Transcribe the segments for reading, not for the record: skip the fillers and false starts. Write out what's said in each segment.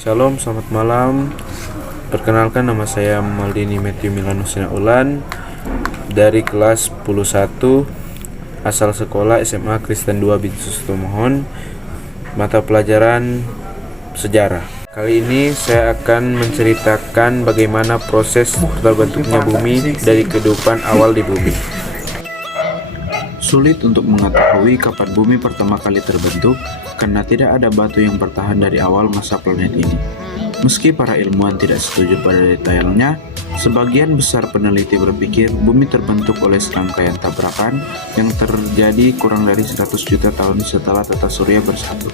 Shalom, selamat malam. Perkenalkan, nama saya Maldini Matthew Milanus Naulan dari kelas 10-1 asal sekolah SMA Kristen 2 Bintu Sutomohon, mata pelajaran sejarah. Kali ini saya akan menceritakan bagaimana proses terbentuknya bumi dari kehidupan awal di bumi. Sulit untuk mengetahui kapan bumi pertama kali terbentuk karena tidak ada batu yang bertahan dari awal masa planet ini. Meski para ilmuwan tidak setuju pada detailnya, sebagian besar peneliti berpikir bumi terbentuk oleh serangkaian tabrakan yang terjadi kurang dari 100 juta tahun setelah tata surya bersatu.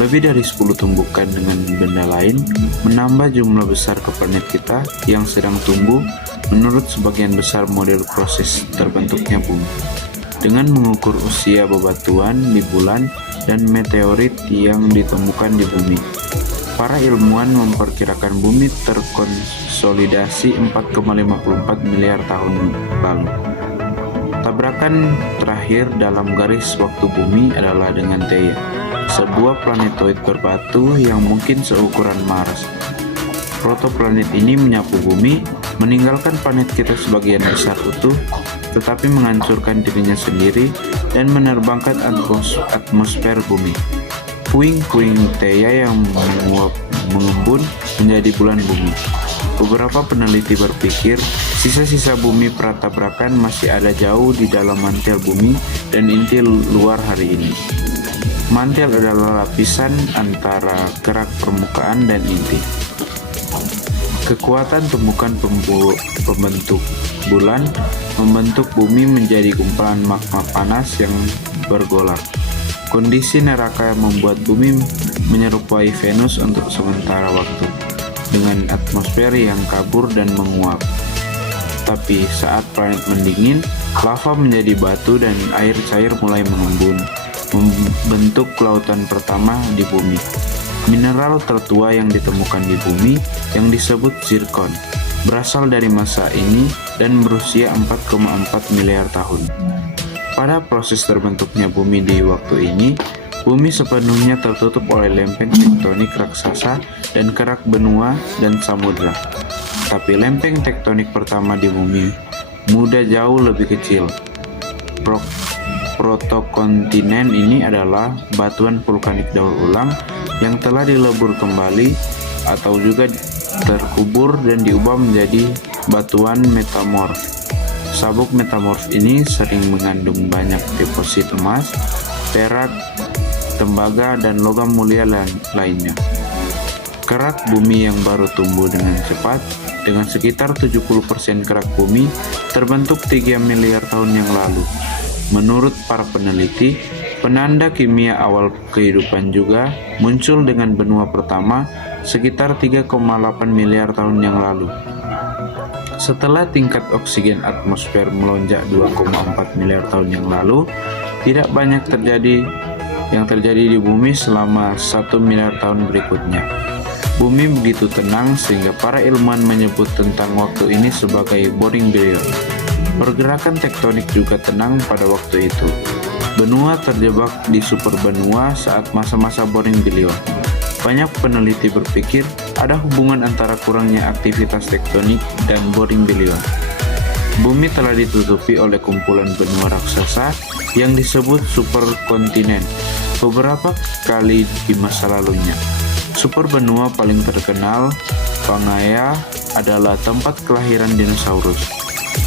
Lebih dari 10 tumbukan dengan benda lain menambah jumlah besar ke planet kita yang sedang tumbuh menurut sebagian besar model proses terbentuknya bumi. Dengan mengukur usia bebatuan di bulan dan meteorit yang ditemukan di bumi, para ilmuwan memperkirakan bumi terkonsolidasi 4,54 miliar tahun lalu. Tabrakan terakhir dalam garis waktu bumi adalah dengan Theia, sebuah planetoid berbatu yang mungkin seukuran Mars. Protoplanet ini menyapu bumi, meninggalkan planet kita sebagian besar utuh, tetapi menghancurkan dirinya sendiri dan menerbangkan atmosfer bumi. Puing-puing Theia yang mengembun menjadi bulan bumi. Beberapa peneliti berpikir sisa-sisa bumi pratabrakan masih ada jauh di dalam mantel bumi dan inti luar hari ini. Mantel adalah lapisan antara kerak permukaan dan inti. Kekuatan tumbukan pembentuk bulan membentuk bumi menjadi gumpalan magma panas yang bergolak. Kondisi neraka yang membuat bumi menyerupai Venus untuk sementara waktu, dengan atmosfer yang kabur dan menguap. Tapi saat planet mendingin, lava menjadi batu dan air cair mulai mengembun, membentuk lautan pertama di bumi. Mineral tertua yang ditemukan di bumi, yang disebut zirkon, berasal dari masa ini dan berusia 4,4 miliar tahun. Pada proses terbentuknya bumi di waktu ini, bumi sepenuhnya tertutup oleh lempeng tektonik raksasa dan kerak benua dan samudra. Tapi lempeng tektonik pertama di bumi muda jauh lebih kecil. Protokontinen ini adalah batuan vulkanik daur ulang yang telah dilebur kembali atau juga terkubur dan diubah menjadi batuan metamorf. Sabuk metamorf ini sering mengandung banyak deposit emas, perak, tembaga, dan logam mulia lainnya. Kerak bumi yang baru tumbuh dengan cepat, dengan sekitar 70% kerak bumi, terbentuk 3 miliar tahun yang lalu. Menurut para peneliti, penanda kimia awal kehidupan juga muncul dengan benua pertama sekitar 3,8 miliar tahun yang lalu. Setelah tingkat oksigen atmosfer melonjak 2,4 miliar tahun yang lalu, tidak banyak yang terjadi di bumi selama 1 miliar tahun berikutnya. Bumi begitu tenang sehingga para ilmuwan menyebut tentang waktu ini sebagai boring period. Pergerakan tektonik juga tenang pada waktu itu. Benua terjebak di superbenua saat masa-masa boring billion. Banyak peneliti berpikir ada hubungan antara kurangnya aktivitas tektonik dan boring billion. Bumi telah ditutupi oleh kumpulan benua raksasa yang disebut superkontinen beberapa kali di masa lalunya. Superbenua paling terkenal, Pangaea, adalah tempat kelahiran dinosaurus.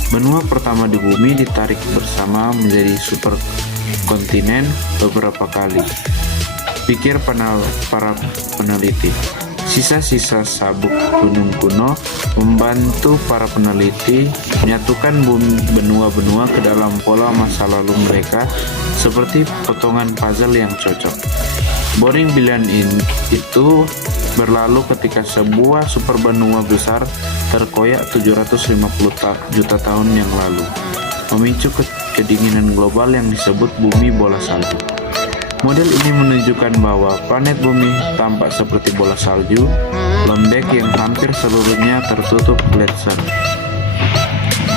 Benua pertama di bumi ditarik bersama menjadi superkontinen beberapa kali, pikir para peneliti. Sisa-sisa sabuk gunung kuno membantu para peneliti menyatukan benua-benua ke dalam pola masa lalu mereka seperti potongan puzzle yang cocok. Boring billion itu berlalu ketika sebuah superbenua besar terkoyak 750 juta tahun yang lalu, memicu kedinginan global yang disebut bumi bola salju. Model ini menunjukkan bahwa planet bumi tampak seperti bola salju, lembek yang hampir seluruhnya tertutup gletser.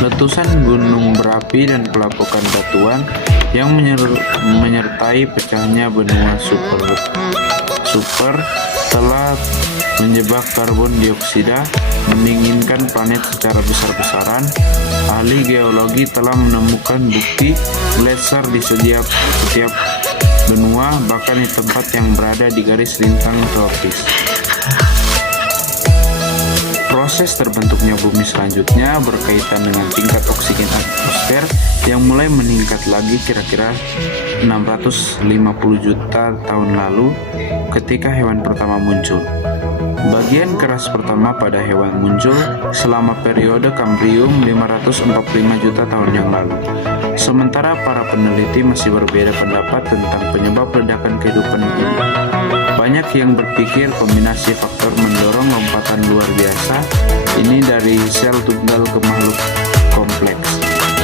Letusan gunung berapi dan pelapukan batuan yang menyertai pecahnya benua super telah menyebab karbon dioksida mendinginkan planet secara besar-besaran. Ahli geologi telah menemukan bukti gletser di setiap benua, bahkan di tempat yang berada di garis lintang tropis. Proses terbentuknya bumi selanjutnya berkaitan dengan tingkat oksigen atmosfer yang mulai meningkat lagi kira-kira 650 juta tahun lalu ketika hewan pertama muncul. Bagian keras pertama pada hewan muncul selama periode Kambrium 545 juta tahun yang lalu. Sementara para peneliti masih berbeda pendapat tentang penyebab ledakan kehidupan ini. Banyak yang berpikir kombinasi faktor mendorong lompatan luar biasa ini dari sel tunggal ke makhluk kompleks.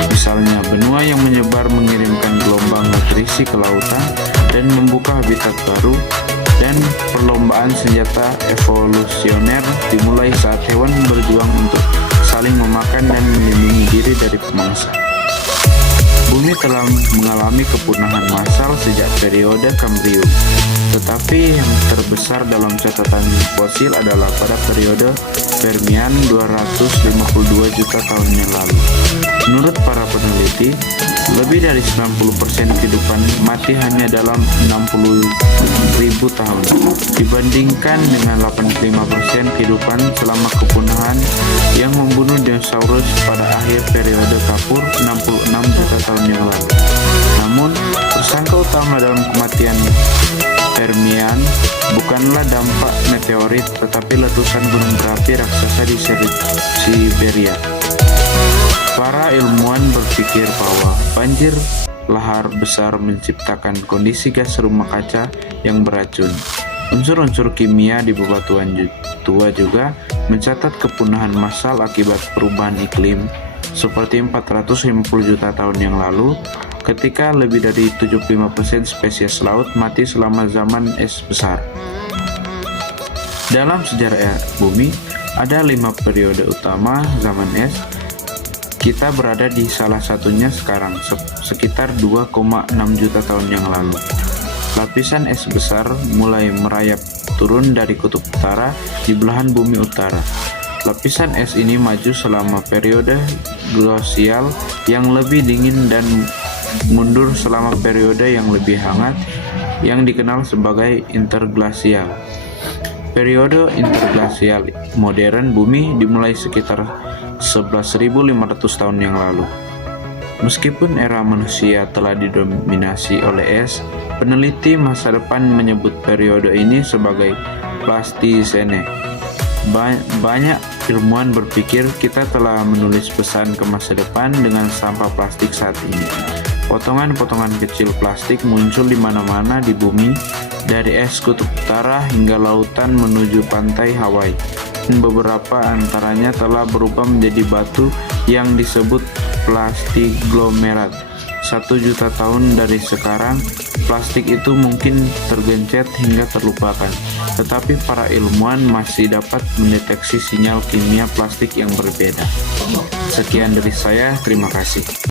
Misalnya benua yang menyebar mengirimkan gelombang nutrisi ke lautan dan membuka habitat baru, dan perlombaan senjata evolusioner dimulai saat hewan berjuang untuk saling memakan dan melindungi diri dari pemangsa. Bumi telah mengalami kepunahan massal sejak periode Kambrium, tetapi yang terbesar dalam catatan fosil adalah pada periode Permian 252 juta tahun yang lalu. Menurut para peneliti, lebih dari 90% kehidupan mati hanya dalam 60.000 tahun, dibandingkan dengan 85% kehidupan selama kepunahan yang membunuh dinosaurus pada akhir periode Kapur 66 juta tahun yang lalu. Namun, tersangka utama dalam kematian Permian bukanlah dampak meteorit, tetapi letusan gunung berapi raksasa di Siberia. Para ilmuwan berpikir bahwa banjir lahar besar menciptakan kondisi gas rumah kaca yang beracun. Unsur-unsur kimia di bebatuan tua juga mencatat kepunahan massal akibat perubahan iklim, seperti 450 juta tahun yang lalu, ketika lebih dari 75% spesies laut mati selama zaman es besar. Dalam sejarah bumi, ada 5 periode utama zaman es. Kita berada di salah satunya sekarang, sekitar 2,6 juta tahun yang lalu. Lapisan es besar mulai merayap turun dari kutub utara di belahan bumi utara. Lapisan es ini maju selama periode glasial yang lebih dingin dan mundur selama periode yang lebih hangat yang dikenal sebagai interglasial. Periode interglasial modern bumi dimulai sekitar 11.500 tahun yang lalu. Meskipun era manusia telah didominasi oleh es, peneliti masa depan menyebut periode ini sebagai Plastisene. Banyak ilmuwan berpikir kita telah menulis pesan ke masa depan dengan sampah plastik saat ini. Potongan-potongan kecil plastik muncul di mana-mana di bumi, dari es kutub utara hingga lautan menuju pantai Hawaii. Beberapa antaranya telah berubah menjadi batu yang disebut plastiglomerat. 1 juta tahun dari sekarang, plastik itu mungkin tergencet hingga terlupakan, tetapi para ilmuwan masih dapat mendeteksi sinyal kimia plastik yang berbeda. Sekian dari saya, terima kasih.